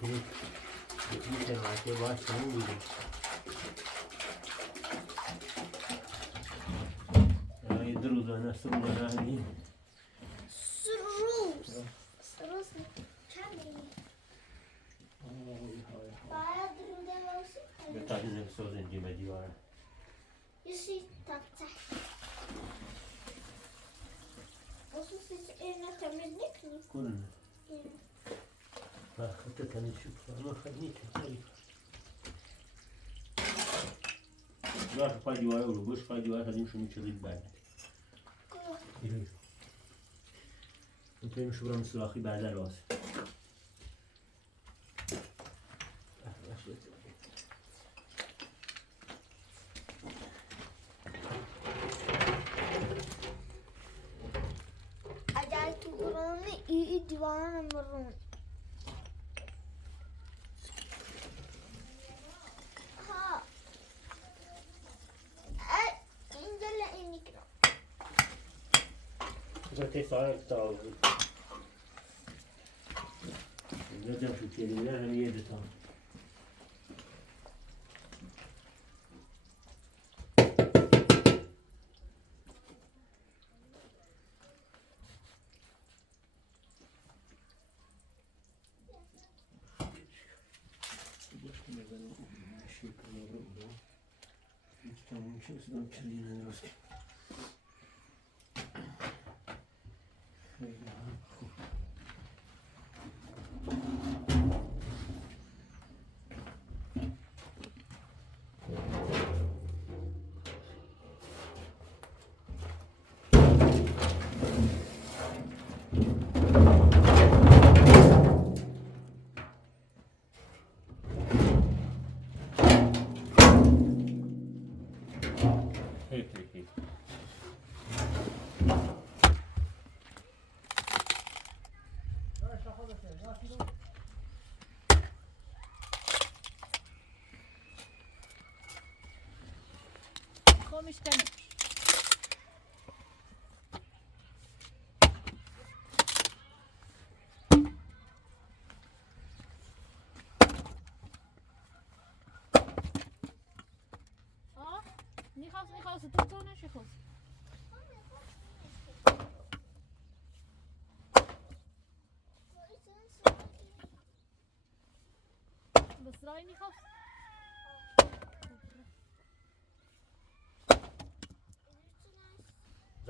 کنید این ترمکه باید تموم بودیم یه دو روزانه سه روزانه همین سروز کمی باید درونده باشی به تحریز سوز انجیمه دیواره یسی تکتر خصوصی اینه تمیز نکنی کنه خطه تنید شد اما خد نیکنی راح پای دیواره رو گوش پای دیواره خدیم شو میچلید برد اینو میتونیم شو برام سراخی برده راست اگر تو برونی ای دیوانم برون ها اینجا لعینی کنم Zaten sahaya dağıldı. Neden şu kelimeler hem yedi tam. Tamam, şimdi sınav çizgilerine rastgele. Komişken نیخواست تو نشخواست بس رای نیخواست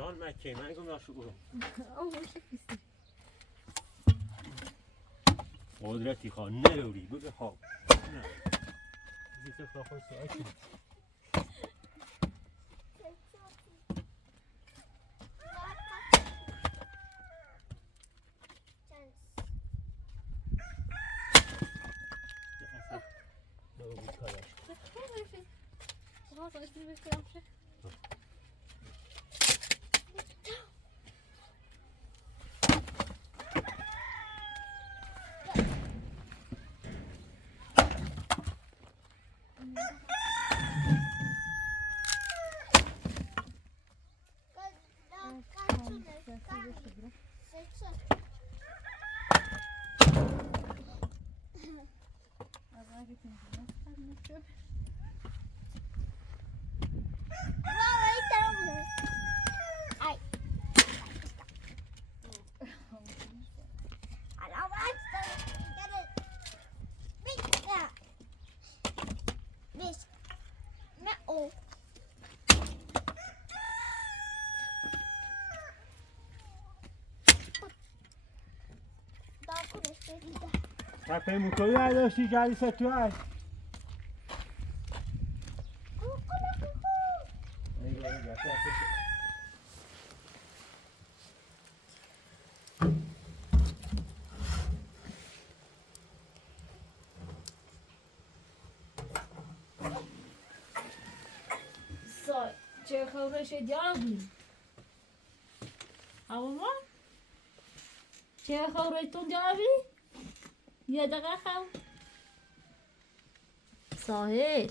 Zan Mekke, ben güm nasıl olur? اوه شکستی قدرتی خواه نروری بگه خواه نه زیست خواه خواه ساعتی نه بود کارش خلاص اسمی بهش کنم شه تپه موتوری نداشتی جلیسه تو هست سای چه خبرش دیابی اما چه خبرتون دیابی یه دقیقه خب ساحل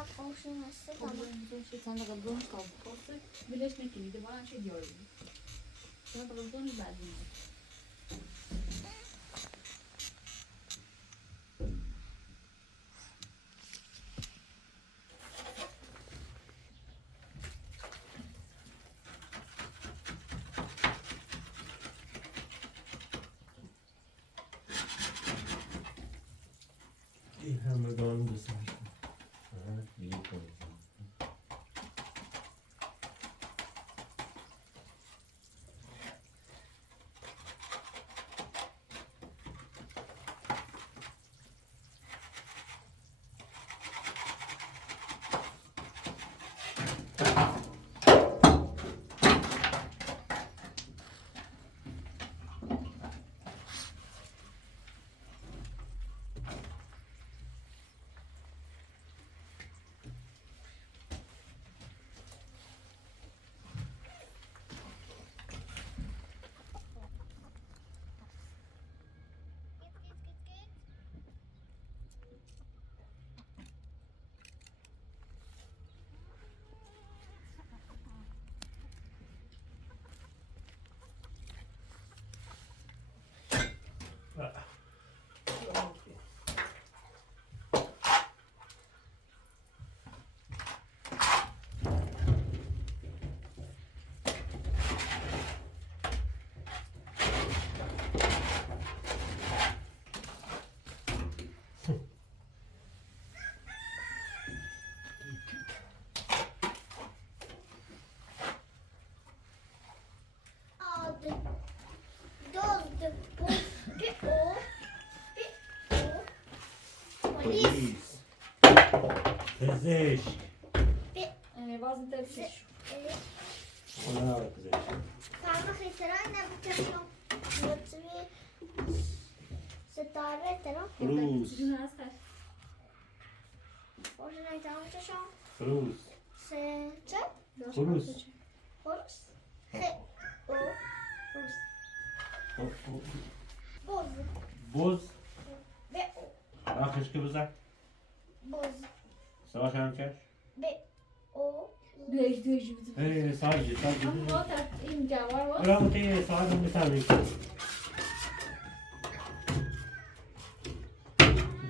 نقاشی مثل Sen de kaldığın kaldı. Birleşmek gibi de bana şey diyorum. Sen de kaldığın verdim. این همگان گذاشتم. دیگه کنید. Polis. پزشک. Bazı tepsi. خدا پزشک. فرما خیتران نبودم لطفی ستاره ترام روز. باشه نمیتونم چشم روز. سه چه؟ روز. خروس خی او روز بوز بوز. به او آخرش که بزن. بوز سواش هم چش. به او Düş. sadece. Ama o da ince var o. Bravo te sadece bir tane.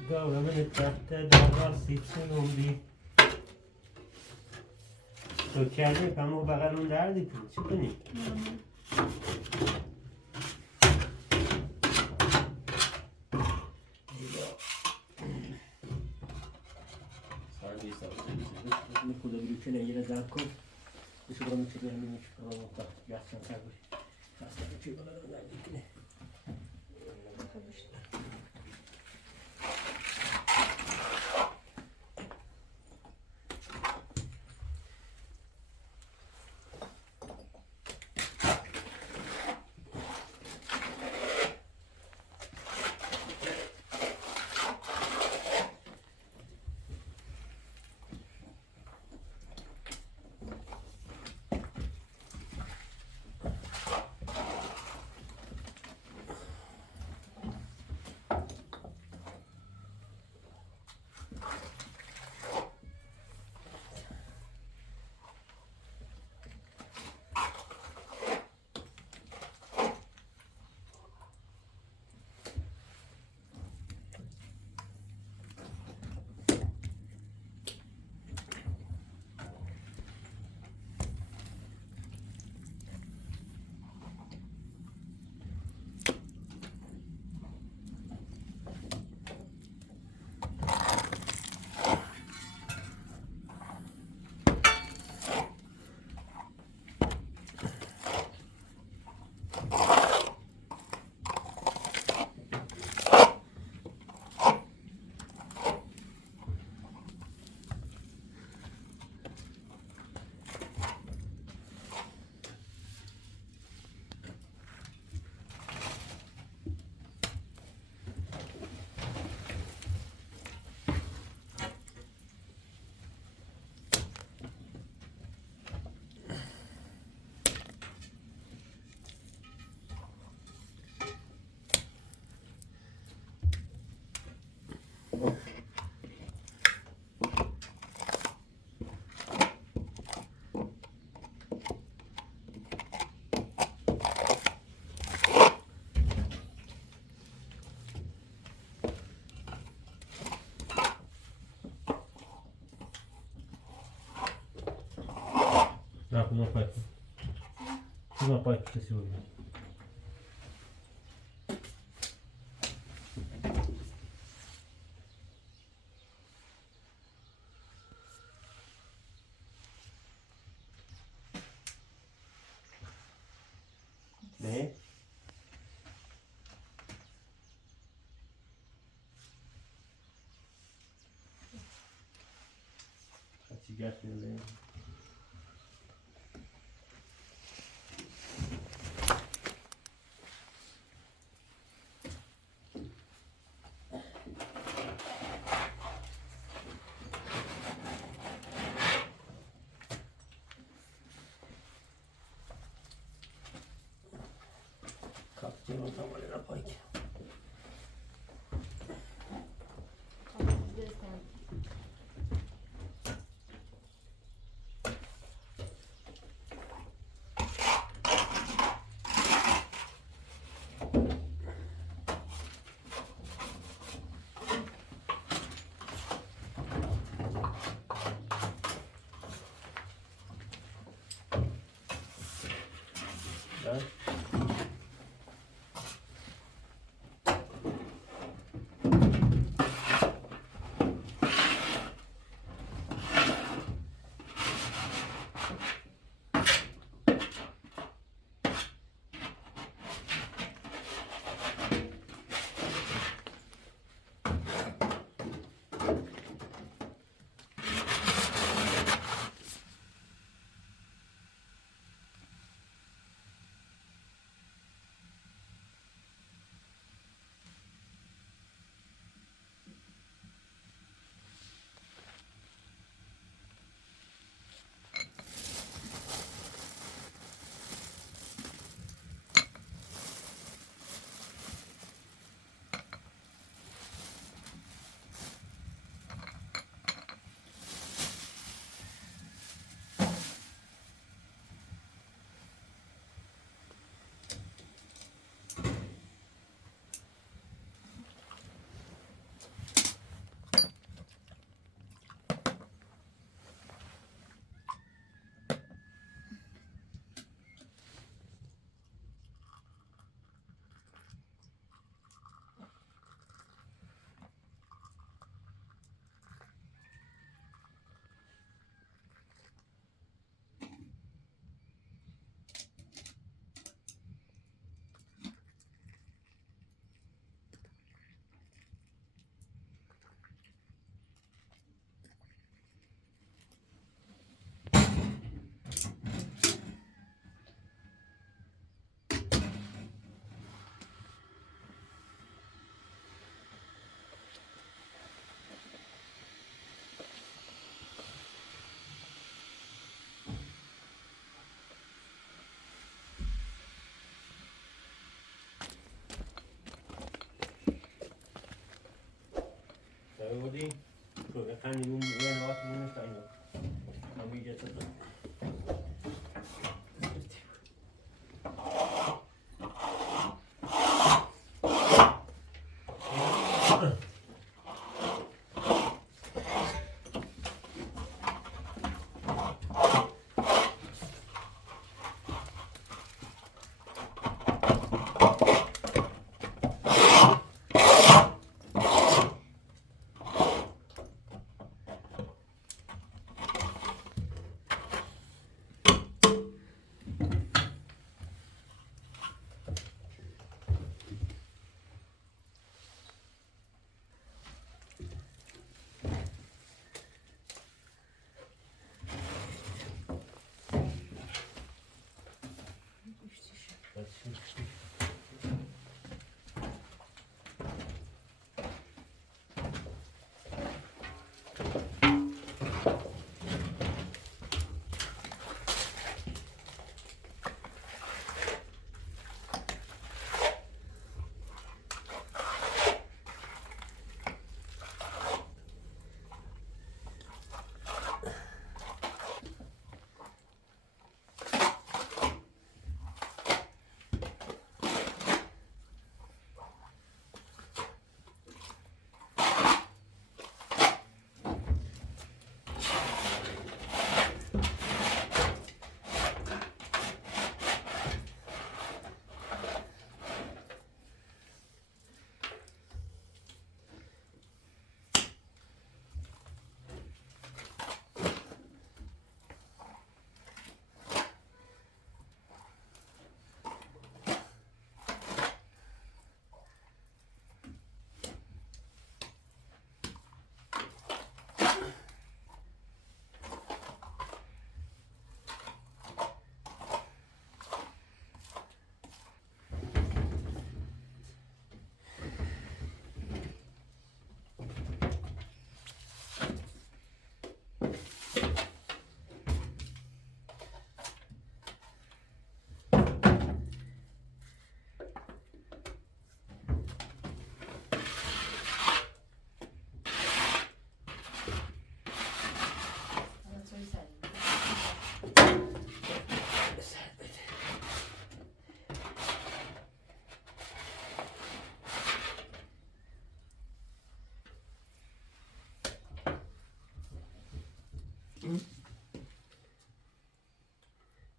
Gavramın etrafta dava seçsin oldu. تو کردی همون بغل اون دردی کن چی کنی؟ Ne kadar bir ülkeyle yine zam koy. Şu buranın çöplerini mi çıkaralım da yatsan tabii. Hasta bir şey bana verdik yine. Tá com uma pai. Uma pai que esqueceu ali. Ne? Açık ne? Kaptın o zaman ne yapayım? Ben Tadi kan yung yan waktu muna tayo. Kami dito to.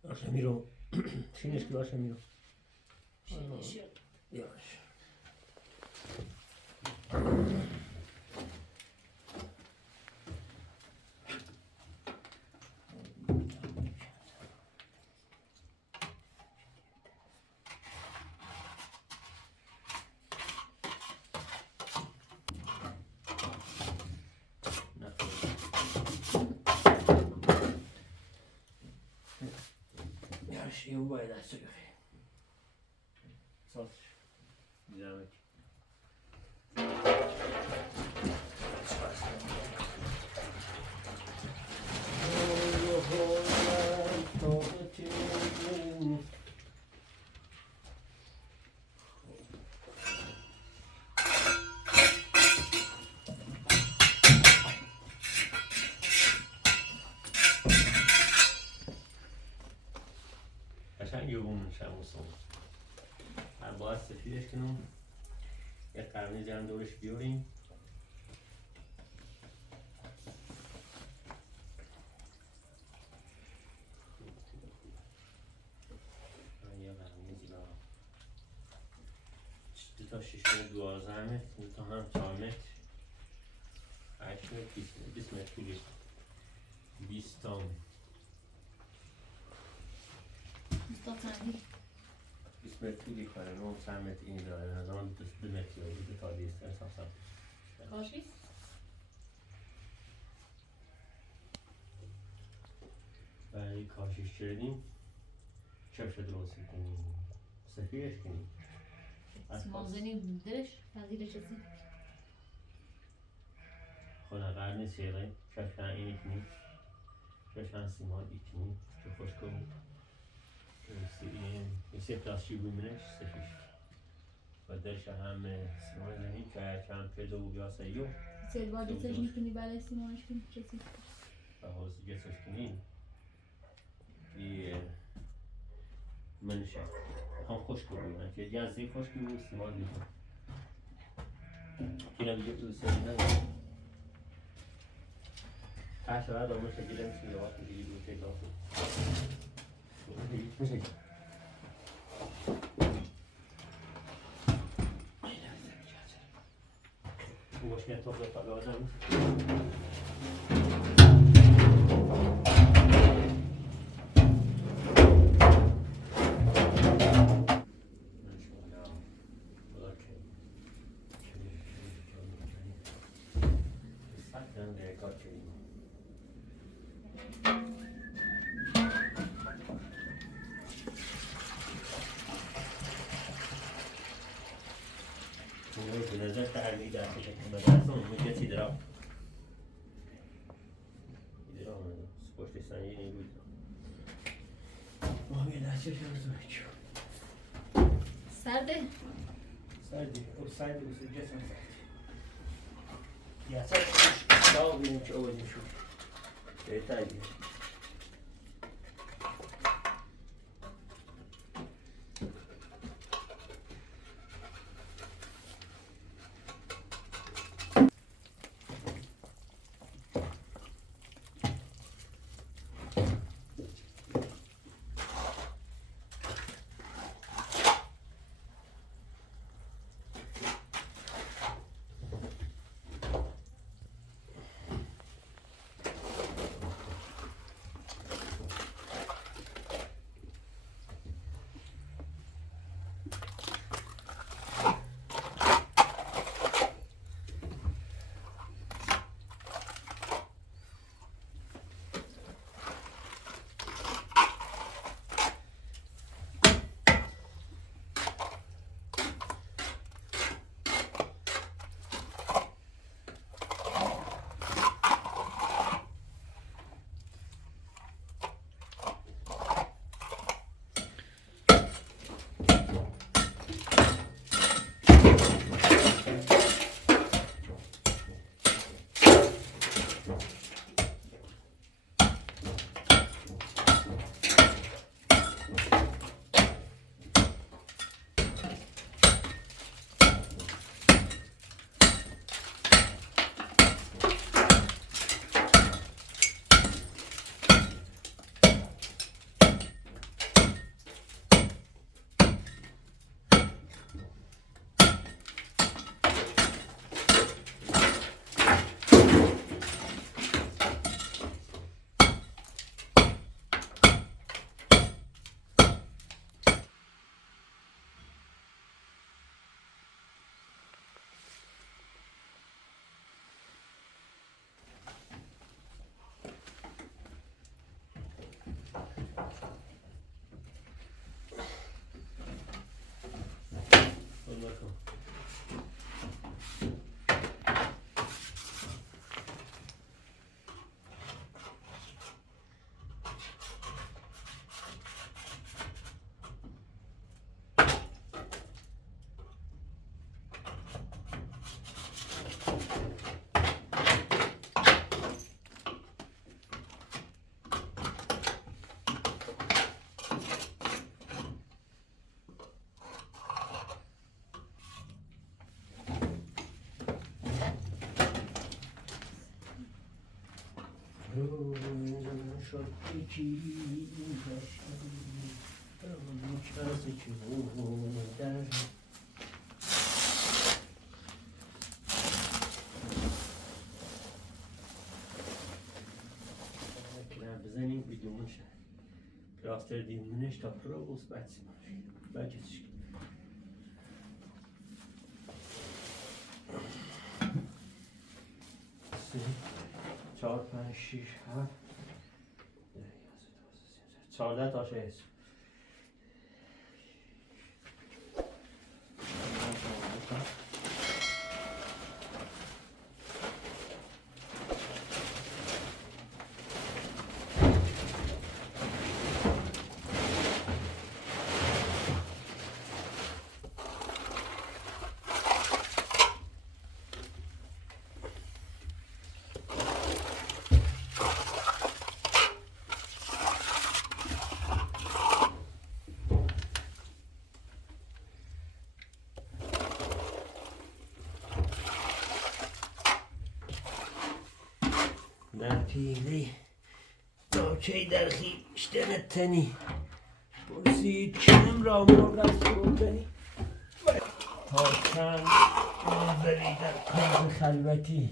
Așa miro. Cine știu așa miro? Iarăși. Și eu voi da să gări. Sos. Devam et. قشنگ یوم میشم اصلا هر باید سفیدش کنم یه قرنی جمع دورش بیاریم یه قرنی زیبا 2 تا 6 متر 12 متر 2 تا هم 4 متر 8 متر 20 متر طولی 20 تا مستطعمی 20 متر طولی کنه 9 چند متر این داره نظرم 2 متر یا 2 تا 200 اساسا کاشی؟ برای کاشیش کردیم چه شد درست کنیم سفیدش کنیم سیمانزنی درش پذیرش هستی؟ خدا قرنی سیغه چشن اینی کنیم چشن سیمان ای کنیم چه خوش کنیم این سه پلاسچی بومنش سفیش و درش هم سیمان زنی که چند پدو و بیاسه یو سلوار دیتش نیکنی برای سیمانش کنی چسی؟ و حوضی گسوش کنیم منشه هم خوش کنیم که جزی خوش کنیم سیمان دیگه که نمیگه تو سری نگه هر شبه دامه شکیده میشه یه وقت میشه یه دو شکل آفو میشه Właśnie to wypada nam. به نظر تحلیلی در که مدرسه اونجا چی درا آمده پشت سنگی نیبود مامی دستش هم زویچو سرده؟ سردی او سردی بسید جسم سردی یه سر داو بینیم که اوزیم شد بهتر دیم روزم شد یکی کشتی کسی که بودن بزنیم بیدونش پلاستر دیمونش تا پروبوس بچه بچهش 4 5 6 7 14 تا 6 در پیله ناچه در خیشتن تنی پرسید چم را مرغ از بردنی تا چند بری در کار خلوتی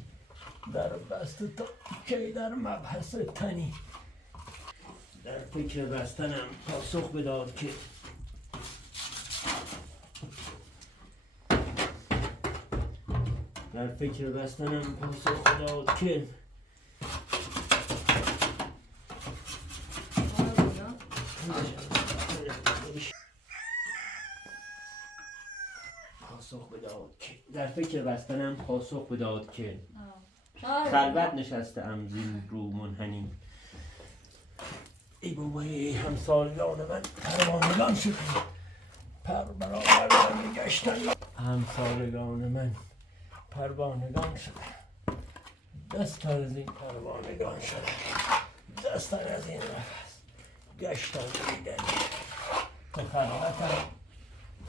در بست تا چه در مبحث تنی در فکر بستنم پاسخ بداد که در فکر بستنم پاسخ بداد که در فکر بستنم پاسخ بداد که خلوت نشستم زین رو منحنی ای بابای همسالگان من پروانگان شد پر برآوردن گشتن همسالگان من پروانگان شد دستان از این پروانگان شد دستان از این نفس گشتن دیدن تا خلوتم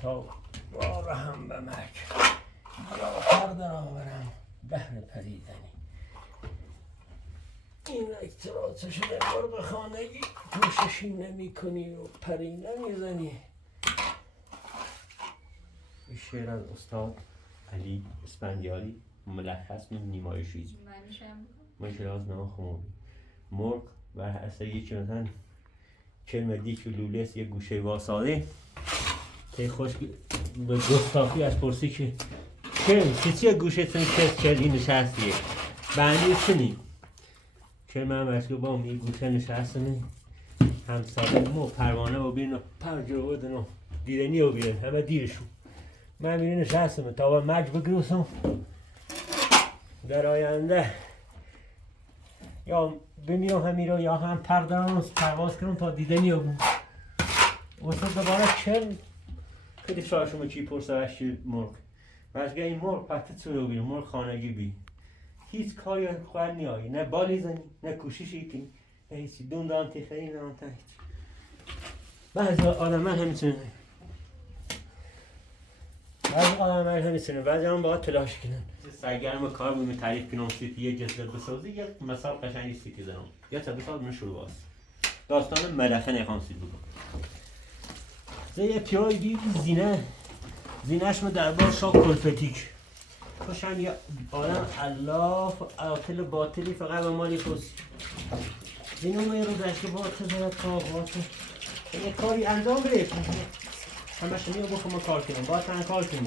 تا بار هم به مک یا پردن آورم بهر پریدنی این اکتراث شده مرغ خانگی کوششی نمی کنی و پری نمیزنی. شعر از استاد علی اسفندیاری ملخص من نیمایشی من کلاس نام خمومی مرغ بر اثر یکی مثلا کلمه دیک و لولس یه گوشه واساده که خوش به گستاخی از پرسی که چیه گوشه تن چلی نشستیه بندی چنی که من بسکه با اون یه گوشه نشستنه همساله مو پروانه و بیرن و پر جلو بدن و دیرنی و بیرن همه دیرشون من بیرن نشستم تا با مج بگروسم در آینده یا بمیرم همین رو یا هم پردارم پرواز کنم تا دیدنی و بود واسه دوباره چل خیلی شما چی پرسه وشی مرغ واسه این مرغ پتت رو بیرون مرغ خانگی بی هیچ کاری خواهد نیایی نه بالی زنی نه کوششی کنی نه هیچی دون دارم تخیلی نام تا هیچ بعضی آدم من همیتونه بعضی هم باید تلاش کنن سرگرم کار بودم تعریف کنم سیتی یه جسد بسازی یا مثال قشنگی سیتی زنم یا تا بساز من شروع باز داستان ملخه نخوام سید بگم یه پیای بی زینهش ما دربار شاه کلفتیک خوشم یه آدم الله عاطل باطلی فقط به مالی خوزی زینه ما یه رو دشت باطل زنه تا باطل یه کاری انجام بده همه شمیه بخون کار کنم باید تن کار کنم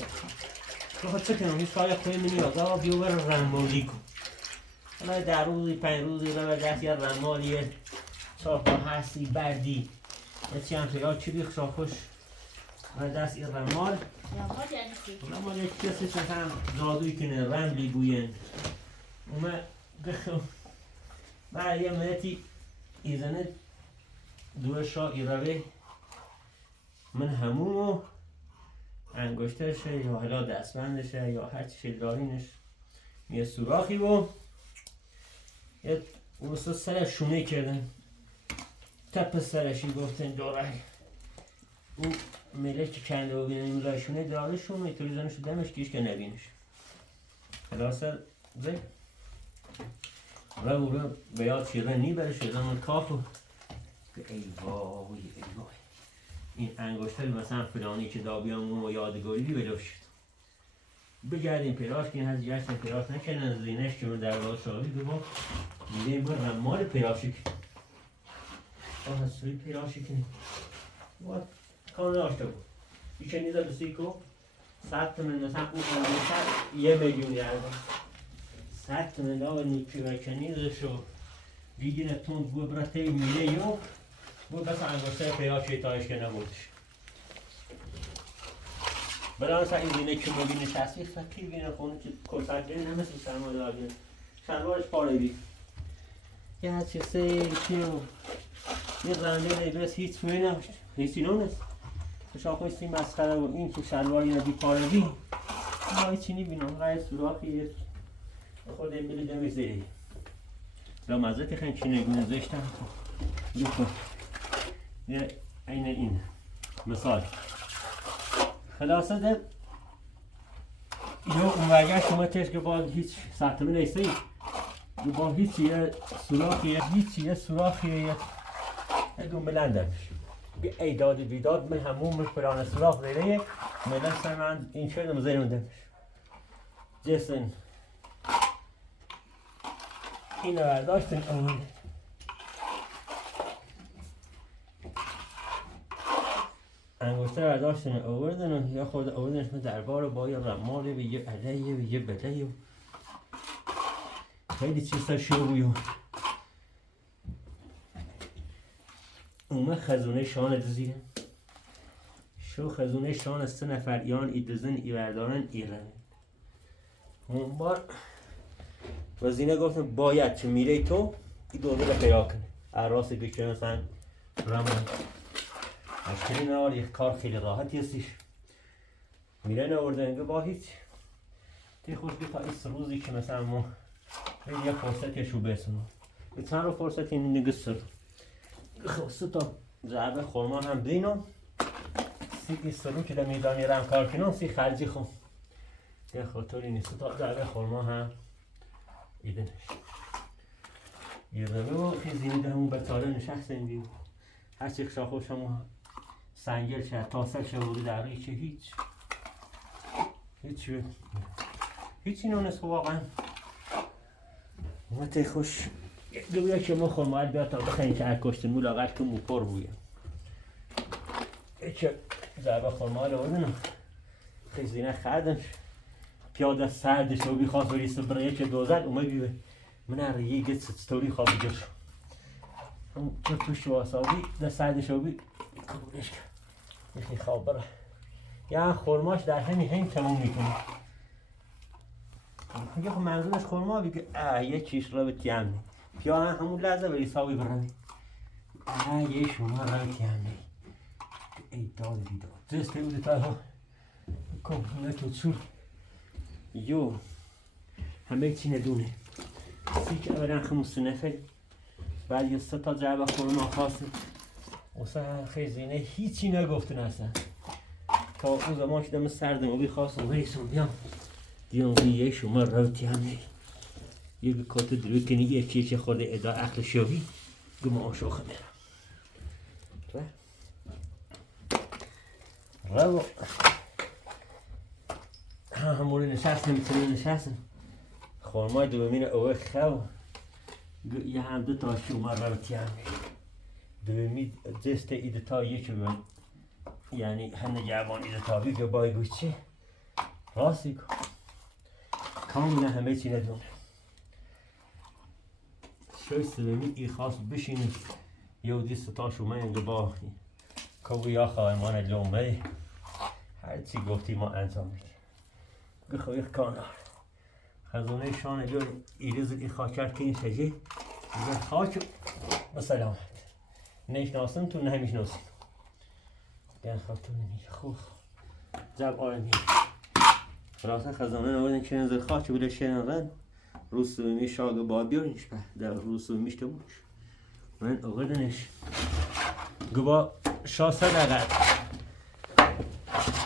بخواد چه کنم هیچ کاری خوی منی آزا بیو بر رنمالی کن حالا در روزی 5 روزی رو به دست یه رنمالی 4 تا هستی بردی یه چی هم یا چی بیخ شاخوش و دست این رنمال رنمال یک کسی چه هم زادوی کنه رنبلی بوین اومه بخون بعد یه مهتی ایزنه دوشا ایروه من همونو انگشترشه یا حالا دستبندشه یا هر چی شلدارینش یه سوراخی و یه وسط سر شونه کردن تپ سرشی گفتن داره اون ملک که کنده و بینه این شونه داره شونه ایتوری زنش دمش کیش که نبینش خلاصه زی رو به یاد شیرن نیبره شیرن من کافو ای وای ای وای این انگشتر مثلا فلانی که دابیامون و یادگاری بلوشید بگردیم پیراش که این هز جشن پیراش نکنن زینش چون در راه شاهی ببا میدیم با رمال پیراشی که هستوی پیراشی که باید کار داشته بود ایچه نیزه بسیکو 100 تومن مثلا اون انگشتر 1 میلیون یارده 100 تومن داغ نوچی و کنیزشو دیگه تون گو برته میره یو گو بس انگشتر پیراشی تایش که نبودش برای مثلا این زینه که مبین نشستی فکر بینه خونه که کلفت نه مثل سرمایه دارگه شلوارش پاره بی یه هرچی سیکی و یه زنده لیبرس هیچ توی نباشت هیچی نونست شاید خوش سی مسخره و این که شلواری نبی پاره بی ما هیچی نبینم غیر سوراخی خود این بلی دمی زیری را مزه که خیلی چی نگونه زشتم دو یه این مثال خلاصه ده یا اون برگشت شما تش که با هیچ سرطمه نیسته با هیچ یه سوراخیه یه دون بلندم بی ایداد بیداد من همون پران سوراخ دیره ملن سر من این شدم زیروندم جسن این رو برداشتن اون انگشتر برداشتن آوردن و یا خود آوردنش من دربار با یا رماله و یه علیه و یه بلیه و خیلی چیزا شروعی و اومه خزونه شان دزیره شو خزونه شان 3 نفر ایان ایدزن ایوردارن ایرن اون بار وزینه گفتن باید چه میره تو ای دوزه رو پیدا کنه عراسی بکنه مثلا رمان مشکلی نوار یک کار خیلی راحتی هستیش میره نوردن با هیچ تی خوش که تا ایست روزی که مثلا ما یه فرصتی شو بسنم به چند رو فرصتی این نگه سر خب 3 تا جعبه خورما هم دینم 3 ایست رو که در میدانی رم کار کنم 3 خرجی خون یه خاطری نیست 3 تا جعبه خورما هم ایدنش یه روه و خیزینی ده همون بطاره نشستن دیو هرچی خشا خوش همون سنگل شد تاسل شد بوده در ریچه هیچی نونست واقعا مته خوش دویا که ما خورمایل بیاد تا بخیرین که کشتن ملاقات که موپر بویه چه ضربه خورمایل آوردنم خیزینه خردم پیاده سردش و بیخواست بریست برای چه دوزد اومه بیوه من اره یه گت ستوری خوابی گرشم چه توش واسابی ده سردش و بی کبولش کرد یکی خواب بره یا خورماش در همین تموم میکنه میگه خب منظورش خورما بگه یه چیش را به تیمنی پیا همون لحظه بری ساوی برنی یه شما را به تیمنی ای داد بیداد دسته بوده تا ها کم نه تو چور یو همه چی ندونه سی که اولن خموس نفر بعد یه 3 تا جعبه خورما خواسته اصلا خیزینه هیچی نگفتن اصلا تا اون زمان که دم سردم و بیخواستم بریسم بیام دیام یه شما روتی هم نی یه بکات دروی کنی یکی که خود ادا اخل شوی گم آشاخه میرم رو همون نشست نمیتونی نشستم خورمای دومین اوه خو یه هم 2 تا شما روتی هم نی دومی دست ایده تا یکی بگن یعنی هنه جوان ایده تا بگه بایگوی چی راستی کن کاملا همه چی ندونه شوی سلمی ای خواست بشینه یه دی 3 تا شما اینگه با کوی یا خواه ما نجومه هرچی گفتی ما انجام میدیم بخواه یک کانار خزونه شانه جور ایرز ای خاکر که این شجه دیگه خاک بسلامت نشناسم تو نمیشناسیم دیگه خاطر نمیشه خوب جب آرمی راسته خزانه نوردن که نظر خاک بوده شنغن روسومی شاگ با بیارنش در روسومیش تو بوش من آوردنش گوا 600 اقل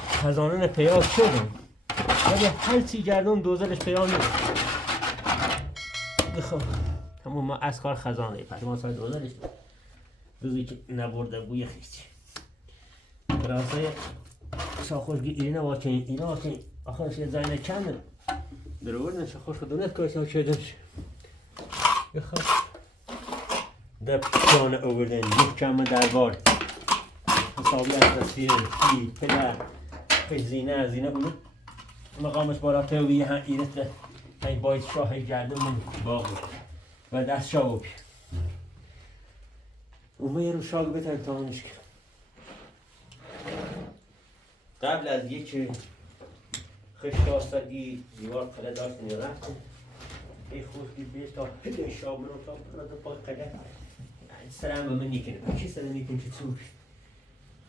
خزانه پیاد شدم ولی هر چی گردون دوزلش پیاد نیست بخواه همون ما از کار خزانه پس ما ساید روزنش روزی که نبرده بوی خیچی راسته شاخوشگی اینا واچین اینا واچین آخرش یه زاینه کمه در آوردن شاخوش خودونت کارش ها چیدنش یه خب در پیشانه آوردن یک کمه دربار حسابی از تصویر پی پدر پیش زینه بود مقامش بالاتر و یه ایرت این باید شاه گردم من باغ بود و دست شاه بی اون یه رو شاه بهت امتحانش کرد قبل از یک خشتاستگی دیوار قلعه داشت رفتم ای خوشی بیش تا هده شاه منو تا برده پای قلعه سرم به من نیکنه چی سرم نیکن چه چور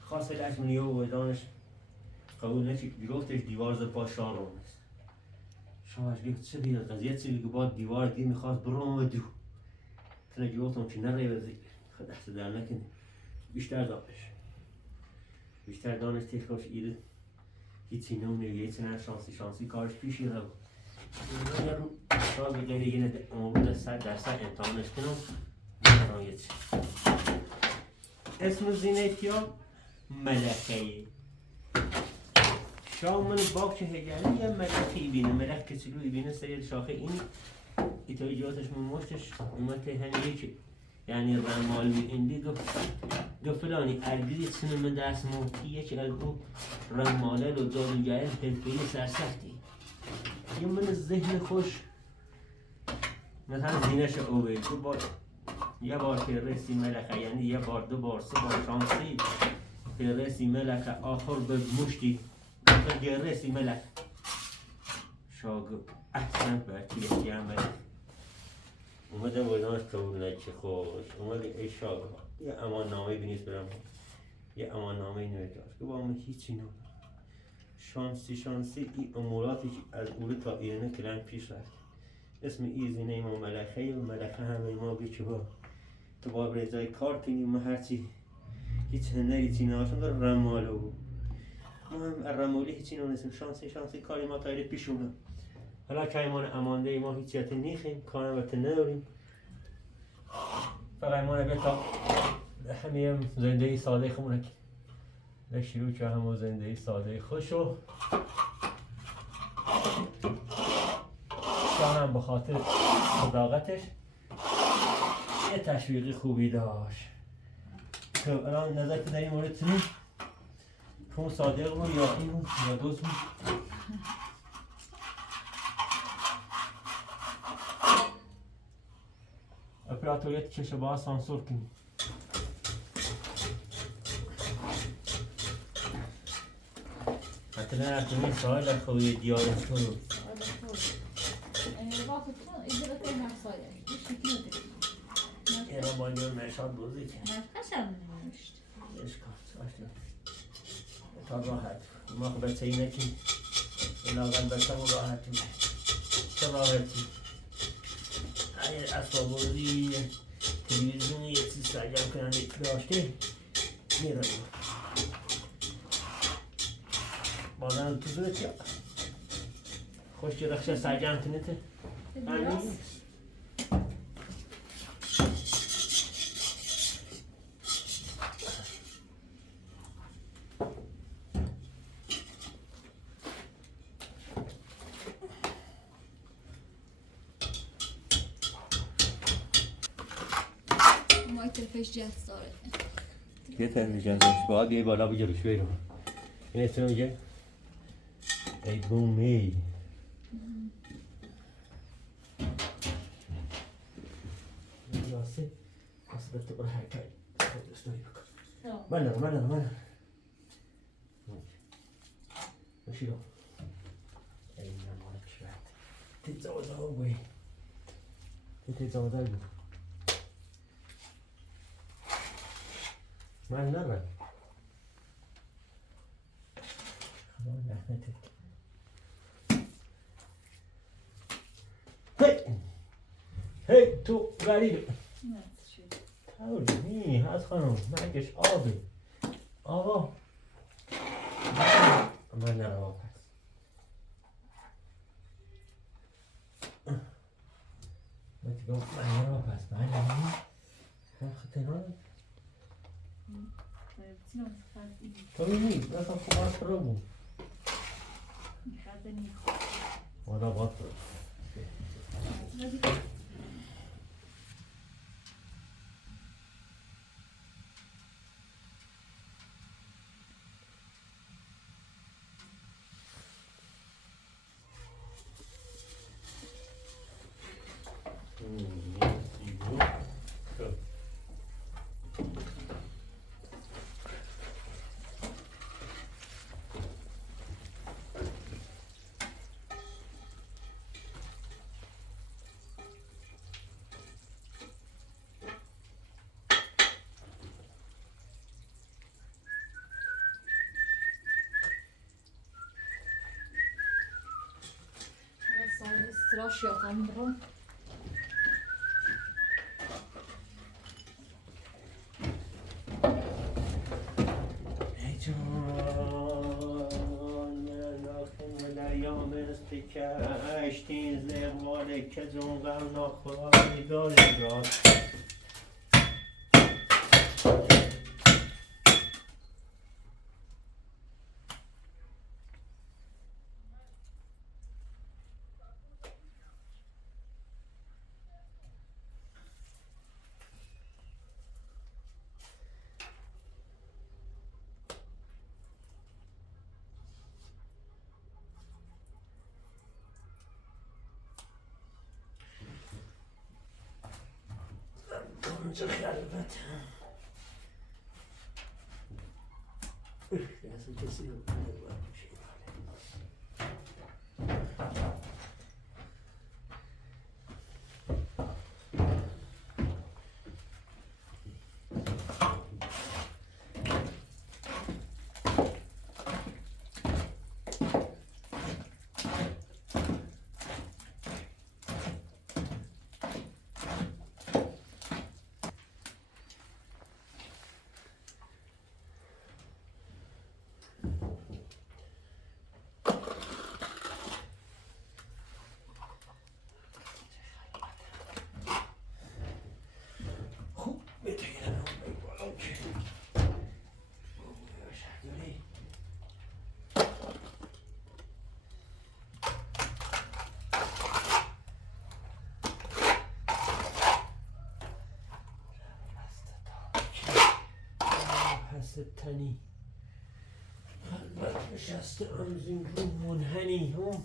خواست بلش منی و ویدانش قبول نشید گفتش دیوار زد پا شاه رو است شاهش گفت چه بیاد قضیه چی که بعد دیوار دی میخواست برام و دو تنه گفتم که نره وزی خود دست در نکنه بیشتر دانش تیخوش ایره هیچی نمونه هیچی نه شانسی کارش پیشی رو یه رو شاه بگه دیگه نده امروز 100% امتحانش کنم اسم زینتیا ملکه شاه من باک چه هگلی یه ملکه بینه ملک کچلو بینه سید شاخه این ایتالیاتش من مشتش اومده همه یکی یعنی رمال بی اندی دو فلانی ارگیری سنه من دست موتی یکی ارگو رماله رو جادوگره حرفه‌ای سرسختی یه من ذهن خوش مثلا زینش اوه تو با یه بار که رسی ملکه یعنی یه بار دو بار سه بار شانسی که رسی ملکه آخر به مشتی که رسی ملک شاگو احسن برکی یکی هم ملک اومده بودانش قبول نچه خوش اومده ای شاگو یه امان نامه بینیست برم یه امان نامه نوشتاش که با همه هیچی نمونه شانسی ای اموراتی که از اوله تا ایرانه کلنگ پیش رفت اسم ای زینه ما ملکه و ملکه همه ما بیچه با تو با برزای کار کنیم ما هرچی هیچ هنری چی ناشون داره رمالو ما هم رمالی هیچی نونستیم شانسی کاری ما تایره پیشونه حالا که ایمان امانده ما هیچیت نیخیم کارمت نداریم فقط ایمان بتا همه زندگی ساده خمونه که شروع که همه زندگی ساده خوشو شاه هم بخاطر صداقتش یه تشویقی خوبی داشت که الان نظر که در این مورد تونیم که اون صادق بود یا این بود یا دوست بود اپراتوریت چشه باید سانسور کنیم حتی نرفتیم این سایل خوبی دیارش تو رو یه را باید یه مرشاد بوزی که اشکال تا راحت ما خب بچه اینه که لاغل بچه هم راحتی چه راحتی اگه اسبابوزی تلویزیونی یه چیز سرگم کنن داشته میره بازم تو زوره چیا خوش که رخش سرگم کنه ته تلفش جساره یه تلفش جسارش باید بیایی بالا بگیرش بیرون این اسم میگه ای بومی یاسه اصلا تو برای حرکت خود استایی بکن من نرم بشیرو ای نمانه کشورد تیزازه بوی تیزازه بود من نرم خدا لعنتت هی تو غریبه طوری هست خانم مرگش آبه آقا من نرم آقا پس گفت من پس من خطران سینو خرد این تو می‌بینی اصلا خوب است رو بود خرد نمی والا بات رو Strasciatam bro. ای جان من آخر ملیام است کشتین زغمال که جنگم ناخواه داره را اونجا خلوت اصلا کسی رو باید میشه خوب بتگیرم بالا که شهداری حستنی خلوت نشسته امزین رو منحنی هم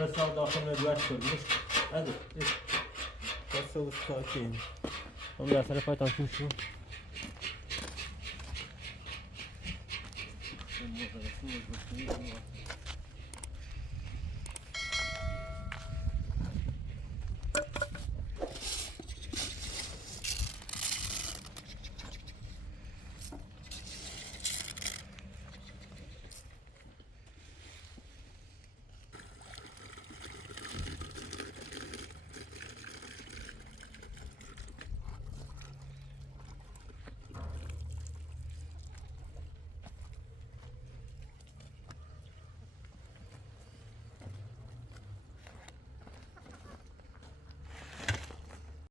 رسال داخل مدوات شد هذا بس وسطاكين هم يا سلام فايت عم شو